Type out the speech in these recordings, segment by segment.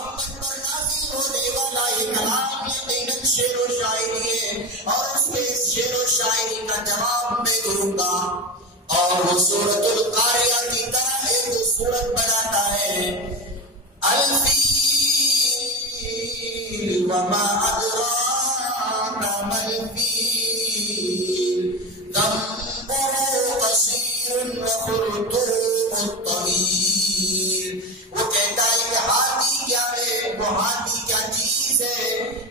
محمد پر نازل ہونے والا یہ کلام یقیناً شعر و شاعری ہے، اور اس کے شعر و شاعری کا جواب میں دوں گا، اور وہ سورۃ القاریہ کی طرح ایک سورت بناتا ہے۔ الفیل وما ادراک ما الفیل ذنبه قصیر وخرطوم الطویل۔ وہ کہتا ہے کہ ہاتھی کیا ہے، وہ ہاتھی کیا چیز ہے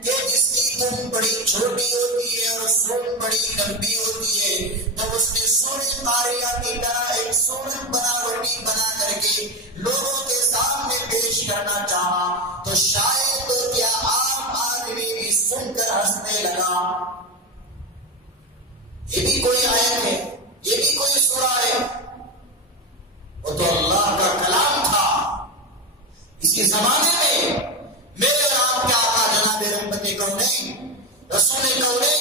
کہ جس کی دم بڑی چھوٹی ہوتی ہے اور سن بڑی لمبی ہوتی ہے۔ جب اس نے سورۃ قاریہ کی طرح ایک سورت بناوٹی بنا کر کے لوگوں کے سامنے پیش کرنا چاہا تو شاید تو کیا عام آدمی بھی سن کر ہنسنے لگا۔ یہ بھی کوئی آیت ہے، یہ بھی کوئی سورہ ہے؟ وہ تو اللہ کا کلام تھا۔ اسی زمانے میں میرے آپ کے آقا جناب رحمت کونین رسول کونین